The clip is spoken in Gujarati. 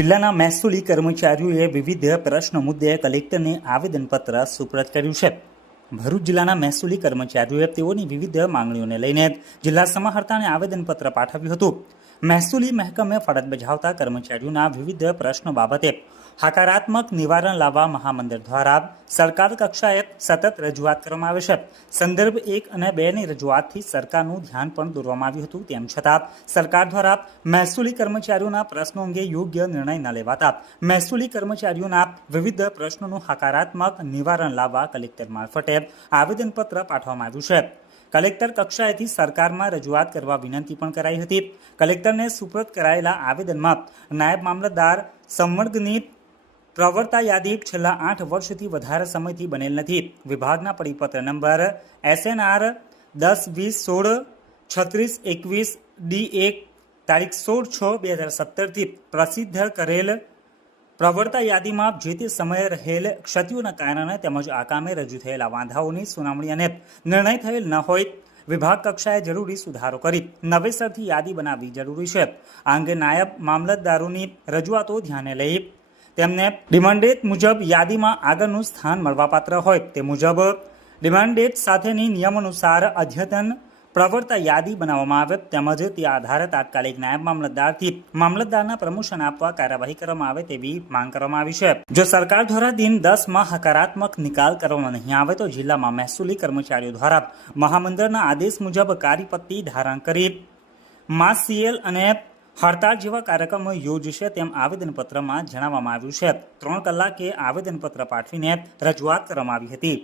જિલ્લાના મહેસૂલી કર્મચારીઓએ વિવિધ પ્રશ્નો મુદ્દે કલેક્ટરને આવેદનપત્ર સુપ્રત કર્યું છે. ભરૂચ જિલ્લાના મહેસૂલી કર્મચારીઓએ તેઓની વિવિધ માંગણીઓને લઈને જિલ્લા સમાહર્તાને આવેદનપત્ર પાઠવ્યું હતું. મહેસૂલી મહેકમે ફરજ બજાવતા કર્મચારીઓના વિવિધ પ્રશ્નો બાબતે હકારાત્મક નિવારણ લાવવા મહામંડળ દ્વારા સરકાર કક્ષાએ સતત રજૂઆત કરવામાં આવે છે. સંદર્ભ એક અને બેની રજૂઆતથી સરકારનું ધ્યાન પણ દોરવામાં આવ્યું હતું. તેમ છતાં સરકાર દ્વારા મહેસૂલી કર્મચારીઓના પ્રશ્નો અંગે યોગ્ય નિર્ણય ન લેવાતા મહેસૂલી કર્મચારીઓના વિવિધ પ્રશ્નોનું હકારાત્મક નિવારણ લાવવા કલેક્ટર મારફતે આવેદનપત્ર પાઠવવામાં આવ્યું છે. કલેક્ટર કક્ષાએથી સરકારમાં રજૂઆત કરવા વિનંતી પણ કરાઈ હતી. કલેક્ટરને સુપ્રત કરાયેલા આવેદનમાં નાયબ મામલતદાર સંવર્ગની પ્રવર્તા યાદી છેલ્લા આઠ વર્ષથી વધારે સમયથી બનેલ નથી. વિભાગના પરિપત્ર નંબર એસએનઆર દસ વીસ સોળ છત્રીસ એકવીસ ડી એક તારીખ સોળ છ બે હજાર સત્તરથી પ્રસિદ્ધ કરેલ પ્રવર્તા યાદીમાં જે તે સમયે રહેલ ક્ષતિઓના કારણે તેમજ આકામે રજૂ થયેલા વાંધાઓની સુનાવણી અને નિર્ણય થયેલ ન હોય વિભાગ કક્ષાએ જરૂરી સુધારો કરી નવેસરથી યાદી બનાવવી જરૂરી છે. આ અંગે નાયબ મામલતદારોની રજૂઆતો ધ્યાને લઈ તેમને ડિમાન્ડેટ મુજબ યાદીમાં આગળનું સ્થાન મળવાપાત્ર હોય તે મુજબ ડિમાન્ડેટ સાથેની નિયમ અનુસાર અદ્યતન પ્રવર્તા યાદી બનાવવામાં આવે તેમજ તે આધારે તાત્કાલિક નાયબ મામલતદારથી મામલતદારના પ્રમોશન આપવા કાર્યવાહી કરવામાં આવે તેવી માંગ કરવામાં આવી છે. જો સરકાર દ્વારા દિન દસમાં હકારાત્મક નિકાલ કરવામાં નહીં આવે તો જિલ્લામાં મહેસૂલી કર્મચારીઓ દ્વારા મહામંડળના આદેશ મુજબ કાર્યપત્તિ ધારણ કરી માસ સીએલ અને હડતાળ જેવા કાર્યક્રમો યોજશે તેમ આવેદનપત્રમાં જણાવવામાં આવ્યું છે. ત્રણ કલાકે આવેદનપત્ર પાઠવીને રજૂઆત કરવામાં આવી હતી.